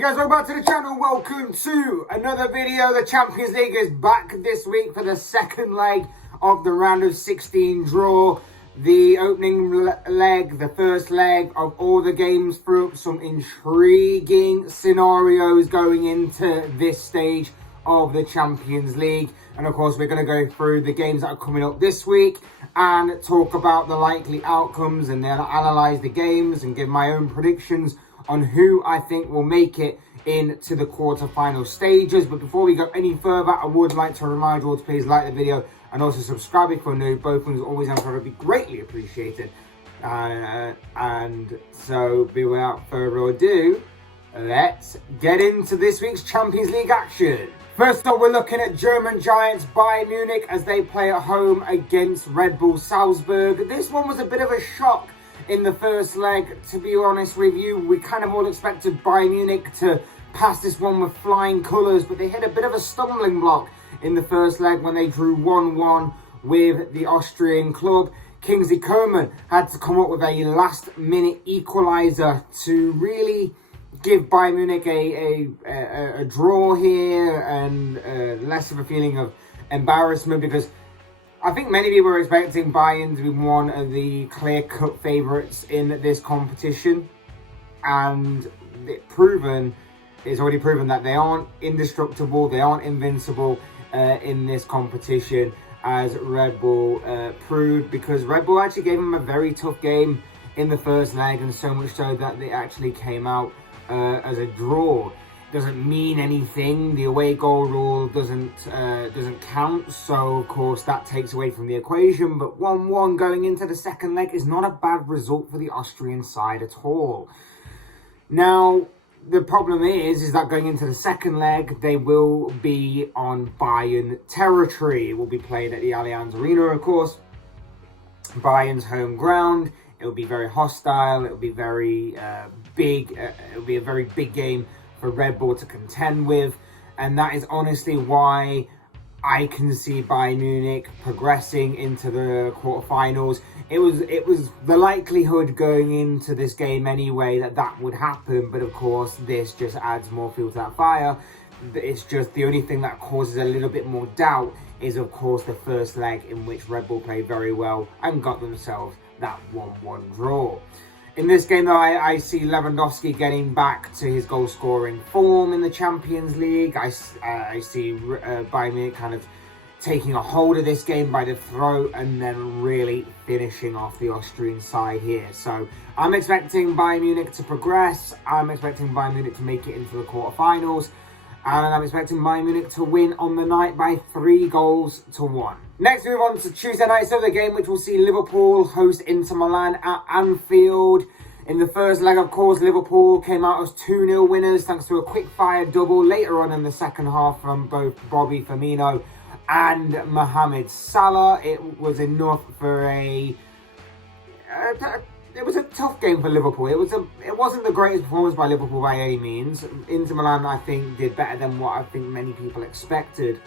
Hey guys, welcome back to the channel. Welcome to another video. The Champions League is back this week for the second leg of the round of 16 draw. The opening leg, the first leg of all the games, threw up some intriguing scenarios going into this stage of the Champions League. And of course, we're going to go through the games that are coming up this week and talk about the likely outcomes, and then analyze the games and give my own predictions on who I think will make it into the quarter-final stages. But before we go any further, I would like to remind you all to please like the video and also subscribe if you're new. Both things always and forever be greatly appreciated. And so, without further ado, let's get into this week's Champions League action. First up, we're looking at German giants Bayern Munich as they play at home against Red Bull Salzburg. This one was a bit of a shock in the first leg, to be honest with you. We kind of all expected Bayern Munich to pass this one with flying colours, but they hit a bit of a stumbling block in the first leg when they drew 1-1 with the Austrian club. Kingsley Coman had to come up with a last-minute equaliser to really give Bayern Munich a draw here and less of a feeling of embarrassment, because I think many people were expecting Bayern to be one of the clear-cut favourites in this competition, and it's already proven that they aren't indestructible, they aren't invincible in this competition, as Red Bull proved, because Red Bull actually gave them a very tough game in the first leg, and so much so that they actually came out as a draw. Doesn't mean anything. The away goal rule doesn't count, so of course that takes away from the equation. But 1-1 going into the second leg is not a bad result for the Austrian side at all. Now, the problem is that going into the second leg, they will be on Bayern territory. It will be played at the Allianz Arena, of course. Bayern's home ground. It will be very hostile. It will be very big. It will be a very big game for Red Bull to contend with, and that is honestly why I can see Bayern Munich progressing into the quarterfinals. It was the likelihood going into this game anyway that would happen, but of course this just adds more fuel to that fire. It's just the only thing that causes a little bit more doubt is of course the first leg, in which Red Bull played very well and got themselves that 1-1 draw. In this game, though, I see Lewandowski getting back to his goal-scoring form in the Champions League. I see Bayern Munich kind of taking a hold of this game by the throat and then really finishing off the Austrian side here. So I'm expecting Bayern Munich to progress. I'm expecting Bayern Munich to make it into the quarterfinals. And I'm expecting Bayern Munich to win on the night by 3-1. Next, we move on to Tuesday night's other game, which will see Liverpool host Inter Milan at Anfield. In the first leg, of course, Liverpool came out as 2-0 winners thanks to a quick-fire double later on in the second half from both Bobby Firmino and Mohamed Salah. It was enough for it was a tough game for Liverpool. It wasn't the greatest performance by Liverpool by any means. Inter Milan, I think, did better than what I think many people expected.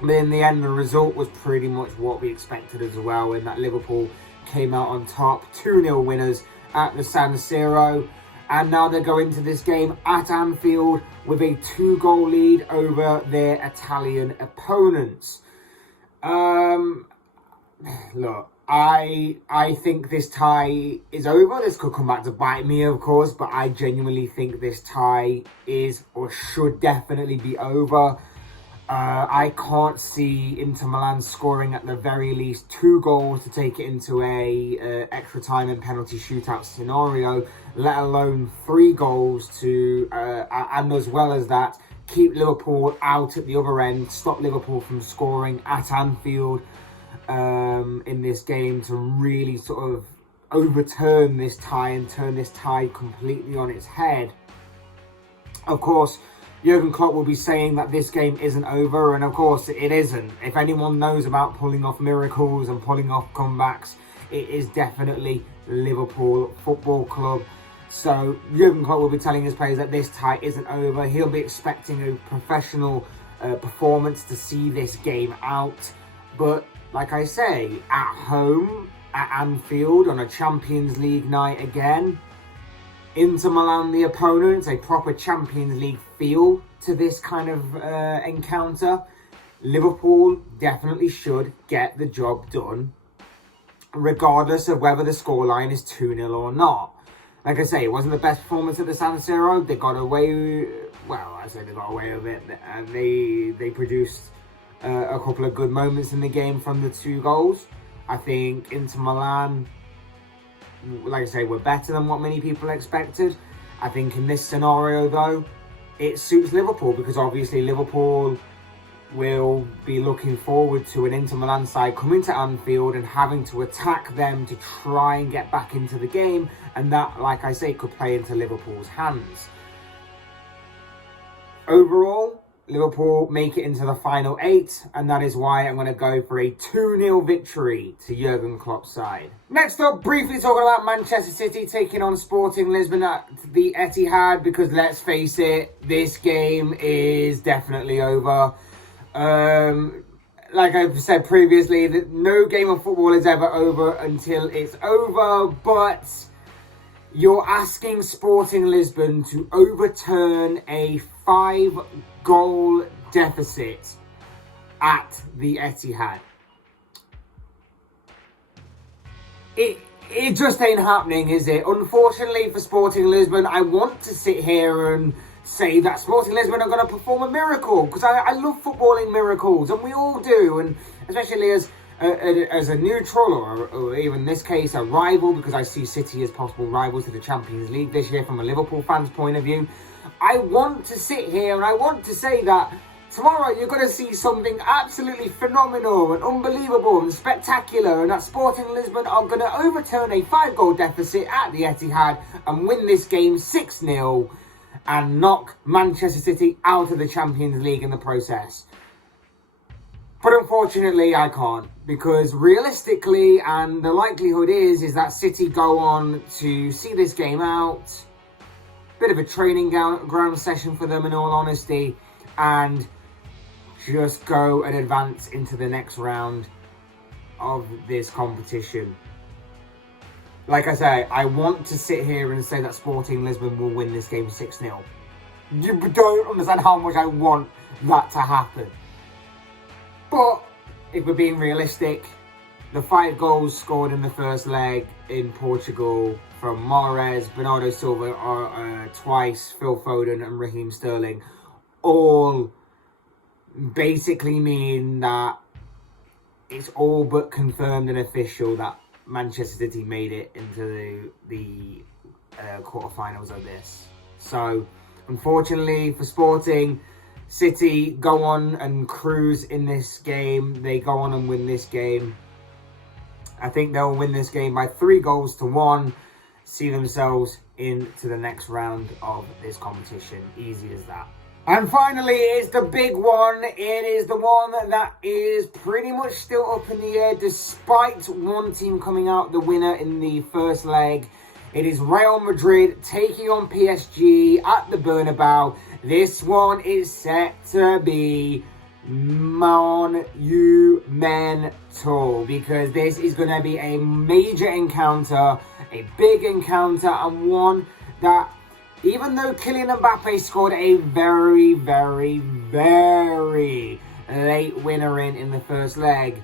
But in the end, the result was pretty much what we expected as well, in that Liverpool came out on top, 2-0 winners at the San Siro. And now they go into this game at Anfield with a 2-goal lead over their Italian opponents. Look, I think this tie is over. This could come back to bite me, of course, but I genuinely think this tie is or should definitely be over. I can't see Inter Milan scoring at the very least 2 goals to take it into a extra time and penalty shootout scenario, let alone 3 goals to, and as well as that, keep Liverpool out at the other end, stop Liverpool from scoring at Anfield in this game, to really sort of overturn this tie and turn this tie completely on its head. Of course, Jurgen Klopp will be saying that this game isn't over, and of course it isn't. If anyone knows about pulling off miracles and pulling off comebacks, it is definitely Liverpool Football Club. So Jurgen Klopp will be telling his players that this tie isn't over. He'll be expecting a professional performance to see this game out. But like I say, at home, at Anfield, on a Champions League night again, Inter Milan the opponents, a proper Champions League feel to this kind of encounter. Liverpool definitely should get the job done, regardless of whether the scoreline is 2-0 or not. Like I say, it wasn't the best performance at the San Siro. They got away, well, I say they got away with it, and they produced a couple of good moments in the game from the 2 goals. I think Inter Milan, like I say, were better than what many people expected. I think in this scenario, though, it suits Liverpool because obviously Liverpool will be looking forward to an Inter Milan side coming to Anfield and having to attack them to try and get back into the game, and that, like I say, could play into Liverpool's hands. Overall, Liverpool make it into the final 8, and that is why I'm going to go for a 2-0 victory to Jurgen Klopp's side. Next up, briefly talking about Manchester City taking on Sporting Lisbon at the Etihad, because let's face it, this game is definitely over. Like I've said previously, that no game of football is ever over until it's over, but you're asking Sporting Lisbon to overturn a 5-goal deficit at the Etihad. It just ain't happening, is it? Unfortunately for Sporting Lisbon, I want to sit here and say that Sporting Lisbon are going to perform a miracle, because I love footballing miracles, and we all do, and especially as a neutral, or even in this case a rival, because I see City as possible rivals to the Champions League this year from a Liverpool fan's point of view. I want to sit here and I want to say that tomorrow you're going to see something absolutely phenomenal and unbelievable and spectacular, and that Sporting Lisbon are going to overturn a 5-goal deficit at the Etihad and win this game 6-0 and knock Manchester City out of the Champions League in the process. But unfortunately, I can't, because realistically, and the likelihood is that City go on to see this game out. Bit of a training ground session for them, in all honesty, and just go and advance into the next round of this competition. Like I say, I want to sit here and say that Sporting Lisbon will win this game 6-0. You don't understand how much I want that to happen. But if we're being realistic, the 5 goals scored in the first leg in Portugal from Mahrez, Bernardo Silva twice, Phil Foden and Raheem Sterling all basically mean that it's all but confirmed and official that Manchester City made it into the quarterfinals of this. So, unfortunately for Sporting, City go on and cruise in this game. They go on and win this game. I think they'll win this game by 3-1, see themselves into the next round of this competition. Easy as that. And finally, it's the big one. It is the one that is pretty much still up in the air, despite one team coming out the winner in the first leg. It is Real Madrid taking on PSG at the Bernabeu. This one is set to be monumental, because this is going to be a major encounter, a big encounter, and one that, even though Kylian Mbappe scored a very, very, very late winner in the first leg,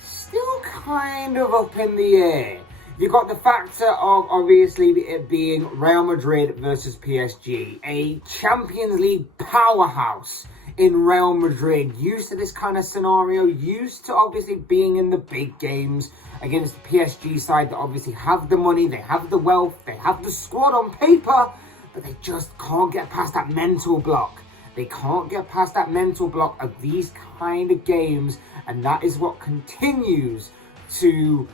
still kind of up in the air. You've got the factor of, obviously, it being Real Madrid versus PSG, a Champions League powerhouse in Real Madrid, used to this kind of scenario, used to obviously being in the big games against the PSG side that obviously have the money, they have the wealth, they have the squad on paper, but they just can't get past that mental block. They can't get past that mental block of these kind of games, and that is what continues to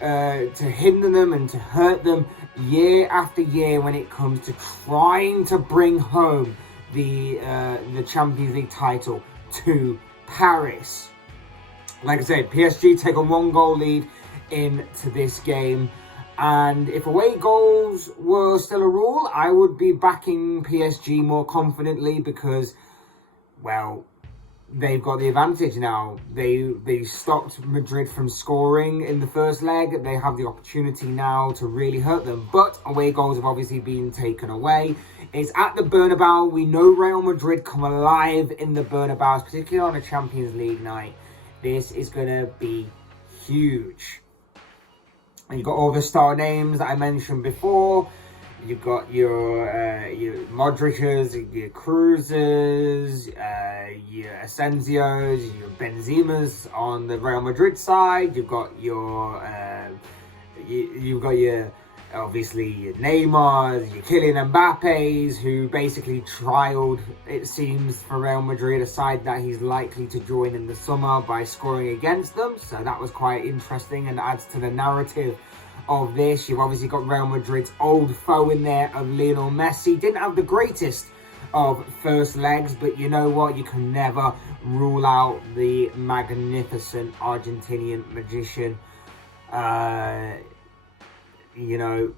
hinder them and to hurt them year after year when it comes to trying to bring home the Champions League title to Paris. Like I said, PSG take a 1-goal lead into this game, and if away goals were still a rule, I would be backing PSG more confidently, because, well, they've got the advantage now. They stopped Madrid from scoring in the first leg. They have the opportunity now to really hurt them. But away goals have obviously been taken away. It's at the Bernabeu. We know Real Madrid come alive in the Bernabeu, particularly on a Champions League night. This is going to be huge. And you've got all the star names that I mentioned before. You've got your Modric's, your Cruz's, your Asensio's, your Benzema's on the Real Madrid side. You've got your obviously your Neymar's, your Kylian Mbappe's, who basically trialled, it seems, for Real Madrid, a side that he's likely to join in the summer by scoring against them. So that was quite interesting and adds to the narrative of this. You've obviously got Real Madrid's old foe in there of Lionel Messi. Didn't have the greatest of first legs, but you know what? You can never rule out the magnificent Argentinian magician. You know,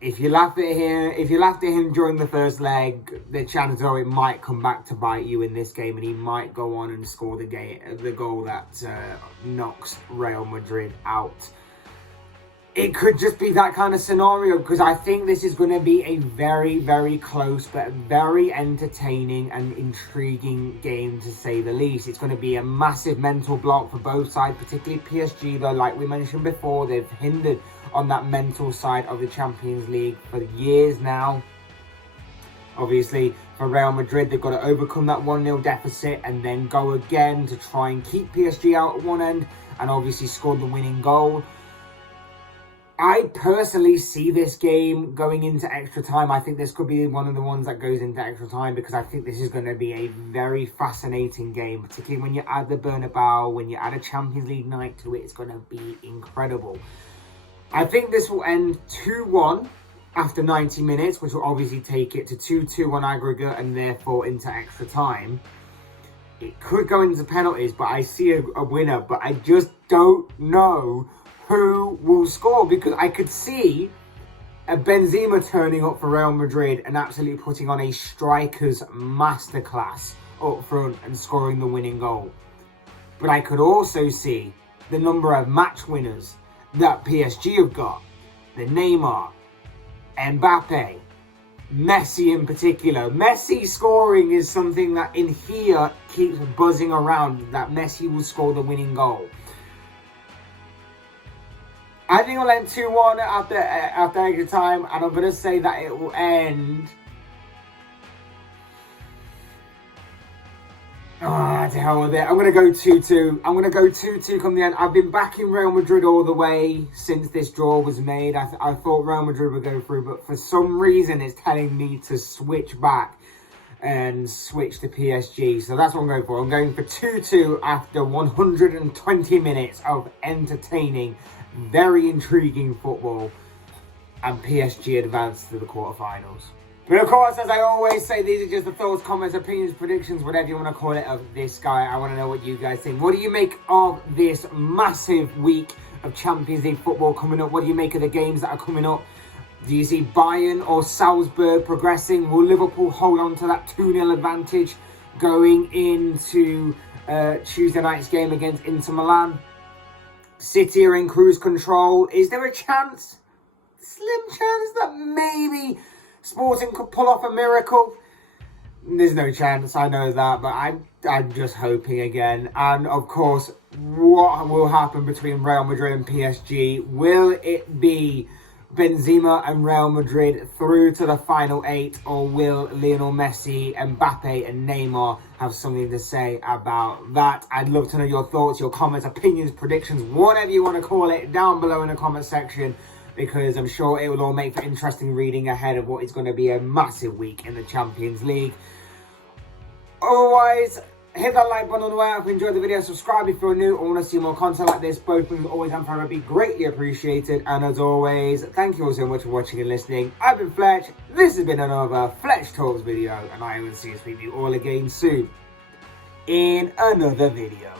if you laughed at him during the first leg, the chances are it might come back to bite you in this game, and he might go on and score the goal that knocks Real Madrid out. It could just be that kind of scenario, because I think this is going to be a very, very close but very entertaining and intriguing game, to say the least. It's going to be a massive mental block for both sides, particularly PSG, though, like we mentioned before, they've hindered on that mental side of the Champions League for years now. Obviously, for Real Madrid, they've got to overcome that 1-0 deficit and then go again to try and keep PSG out at one end, and obviously score the winning goal. I personally see this game going into extra time. I think this could be one of the ones that goes into extra time, because I think this is going to be a very fascinating game, particularly when you add the Bernabeu, when you add a Champions League night to it. It's going to be incredible. I think this will end 2-1 after 90 minutes, which will obviously take it to 2-2 on aggregate and therefore into extra time. It could go into penalties, but I see a winner, but I just don't know who will score, because I could see a Benzema turning up for Real Madrid and absolutely putting on a striker's masterclass up front and scoring the winning goal. But I could also see the number of match winners that PSG have got. The Neymar, Mbappe, Messi in particular. Messi scoring is something that in here keeps buzzing around, that Messi will score the winning goal. I think it'll end 2-1 after extra time, and I'm going to say that it will end... to hell with it. I'm going to go 2-2. I'm going to go 2-2 come the end. I've been backing Real Madrid all the way since this draw was made. I thought Real Madrid would go through, but for some reason it's telling me to switch back and switch to PSG. So that's what I'm going for. I'm going for 2-2 after 120 minutes of entertaining, very intriguing football, and PSG advance to the quarterfinals. But of course, as I always say, these are just the thoughts, comments, opinions, predictions, whatever you want to call it, of this guy. I want to know what you guys think. What do you make of this massive week of Champions League football coming up? What do you make of the games that are coming up? Do you see Bayern or Salzburg progressing? Will Liverpool hold on to that 2-0 advantage going into Tuesday night's game against Inter Milan? City are in cruise control. Is there a chance, slim chance, that maybe Sporting could pull off a miracle? There's no chance, I know that, but I'm just hoping again. And of course, what will happen between Real Madrid and PSG? Will it be Benzema and Real Madrid through to the final 8, or will Lionel Messi, Mbappe and Neymar have something to say about that? I'd love to know your thoughts, your comments, opinions, predictions, whatever you want to call it, down below in the comment section, because I'm sure it will all make for interesting reading ahead of what is going to be a massive week in the Champions League. Otherwise, hit that like button on the way out if you enjoyed the video. Subscribe if you're new or want to see more content like this. Both things always and forever be greatly appreciated. And as always, thank you all so much for watching and listening. I've been Fletch. This has been another Fletch Talks video. And I will see you all again soon in another video.